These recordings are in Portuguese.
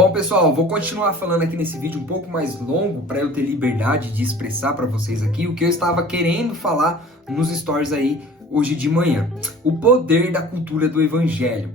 Bom, pessoal, vou continuar falando aqui nesse vídeo um pouco mais longo para eu ter liberdade de expressar para vocês aqui o que eu estava querendo falar nos stories aí hoje de manhã. O poder da cultura do evangelho.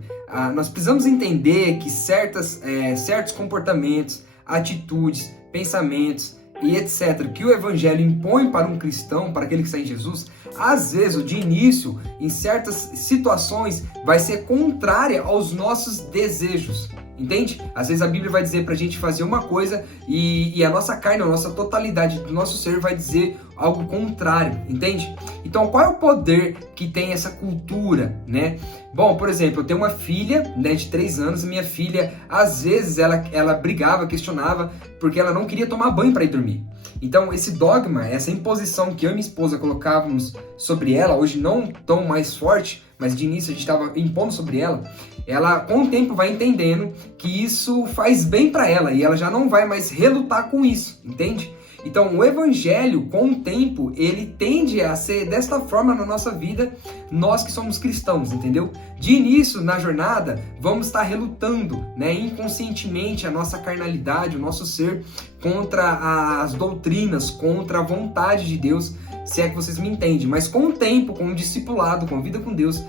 Nós precisamos entender que certos comportamentos, atitudes, pensamentos e etc., que o evangelho impõe para um cristão, para aquele que está em Jesus, às vezes, de início, em certas situações, vai ser contrária aos nossos desejos. Entende? Às vezes a Bíblia vai dizer pra gente fazer uma coisa e a nossa carne, a nossa totalidade do nosso ser vai dizer algo contrário, entende? Então, qual é o poder que tem essa cultura, né? Bom, por exemplo, eu tenho uma filha, né, de 3 anos, e minha filha, às vezes, ela brigava, questionava, porque ela não queria tomar banho para ir dormir. Então, esse dogma, essa imposição que eu e minha esposa colocávamos sobre ela, hoje não tão mais forte, mas de início a gente estava impondo sobre ela, ela com o tempo vai entendendo que isso faz bem para ela e ela já não vai mais relutar com isso, entende? Então o evangelho, com o tempo, ele tende a ser desta forma na nossa vida, nós que somos cristãos, entendeu? De início, na jornada, vamos estar relutando, né, inconscientemente a nossa carnalidade, o nosso ser, contra as doutrinas, contra a vontade de Deus, se é que vocês me entendem. Mas com o tempo, com o discipulado, com a vida com Deus,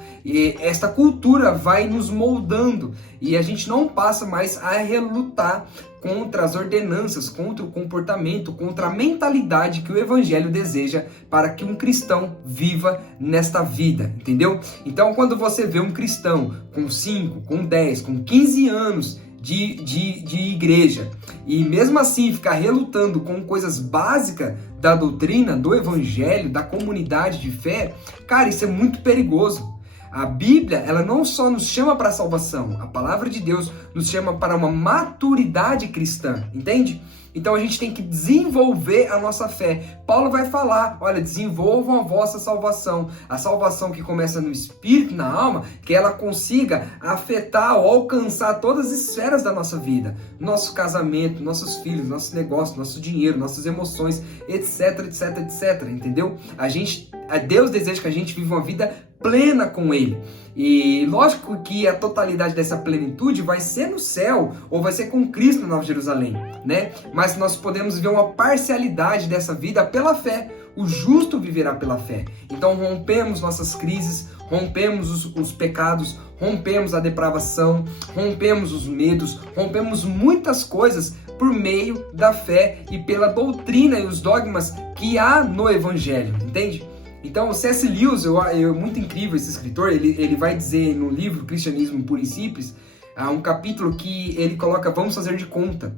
esta cultura vai nos moldando e a gente não passa mais a relutar contra as ordenanças, contra o comportamento, contra a mentalidade que o evangelho deseja para que um cristão viva nesta vida, entendeu? Então, quando você vê um cristão com 5, com 10, com 15 anos de igreja e mesmo assim ficar relutando com coisas básicas da doutrina, do evangelho, da comunidade de fé, cara, isso é muito perigoso. A Bíblia, ela não só nos chama para a salvação, a palavra de Deus nos chama para uma maturidade cristã, entende? Então a gente tem que desenvolver a nossa fé. Paulo vai falar, olha, desenvolvam a vossa salvação. A salvação que começa no espírito, na alma, que ela consiga afetar ou alcançar todas as esferas da nossa vida. Nosso casamento, nossos filhos, nossos negócios, nosso dinheiro, nossas emoções, etc, etc, etc, entendeu? Deus deseja que a gente viva uma vida plena com Ele. E lógico que a totalidade dessa plenitude vai ser no céu, ou vai ser com Cristo na Nova Jerusalém, né? Mas nós podemos ver uma parcialidade dessa vida pela fé. O justo viverá pela fé. Então rompemos nossas crises, rompemos os pecados, rompemos a depravação, rompemos os medos, rompemos muitas coisas por meio da fé e pela doutrina e os dogmas que há no Evangelho, entende? Então, o C.S. Lewis, é muito incrível esse escritor, ele vai dizer no livro Cristianismo Puro e Simples, há um capítulo que ele coloca, vamos fazer de conta.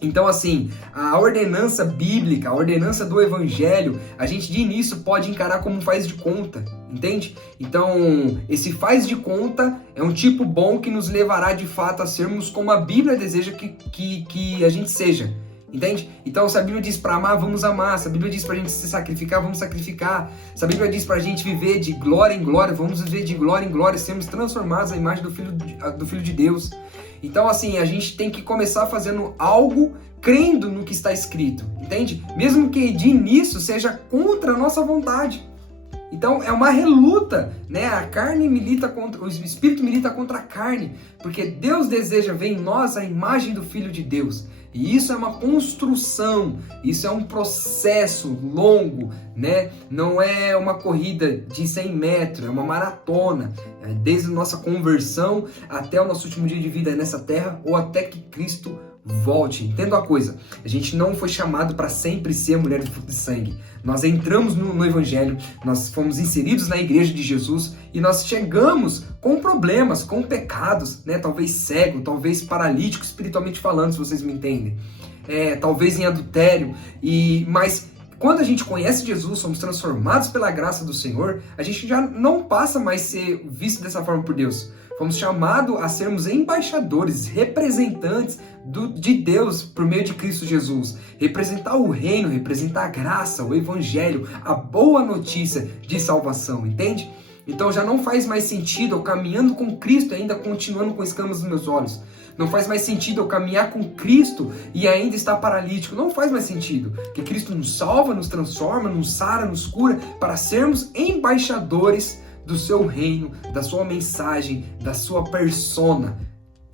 Então, assim, a ordenança bíblica, a ordenança do evangelho, a gente de início pode encarar como um faz de conta, entende? Então, esse faz de conta é um tipo bom que nos levará de fato a sermos como a Bíblia deseja que a gente seja. Entende? Então, se a Bíblia diz para amar, vamos amar. Se a Bíblia diz para a gente se sacrificar, vamos sacrificar. Se a Bíblia diz para a gente viver de glória em glória, vamos viver de glória em glória, sermos transformados à imagem do Filho de Deus. Então, assim, a gente tem que começar fazendo algo crendo no que está escrito, entende? Mesmo que de início seja contra a nossa vontade. Então é uma reluta, né? A carne milita contra, o espírito milita contra a carne, porque Deus deseja ver em nós a imagem do Filho de Deus. E isso é uma construção, isso é um processo longo, né? Não é uma corrida de 100 metros, é uma maratona. Desde a nossa conversão até o nosso último dia de vida nessa terra ou até que Cristo volte. Entenda uma coisa, a gente não foi chamado para sempre ser mulher de fruto de sangue. Nós entramos no Evangelho, nós fomos inseridos na igreja de Jesus e nós chegamos com problemas, com pecados, né? Talvez cego, talvez paralítico espiritualmente falando, se vocês me entendem. Talvez em adultério, mas quando a gente conhece Jesus, somos transformados pela graça do Senhor, a gente já não passa mais a ser visto dessa forma por Deus. Fomos chamados a sermos embaixadores, representantes de Deus por meio de Cristo Jesus. Representar o reino, representar a graça, o evangelho, a boa notícia de salvação, entende? Então já não faz mais sentido eu caminhando com Cristo e ainda continuando com escamas nos meus olhos. Não faz mais sentido eu caminhar com Cristo e ainda estar paralítico. Não faz mais sentido. Porque Cristo nos salva, nos transforma, nos sara, nos cura para sermos embaixadores do seu reino, da sua mensagem, da sua persona.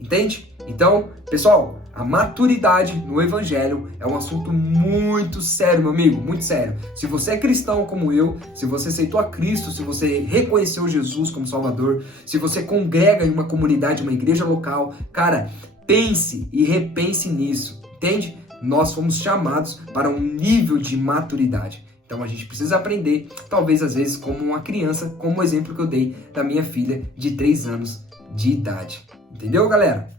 Entende? Então, pessoal, a maturidade no evangelho é um assunto muito sério, meu amigo, muito sério. Se você é cristão como eu, se você aceitou a Cristo, se você reconheceu Jesus como Salvador, se você congrega em uma comunidade, uma igreja local, cara, pense e repense nisso, entende? Nós fomos chamados para um nível de maturidade. Então a gente precisa aprender, talvez às vezes como uma criança, como o exemplo que eu dei da minha filha de 3 anos de idade. Entendeu, galera?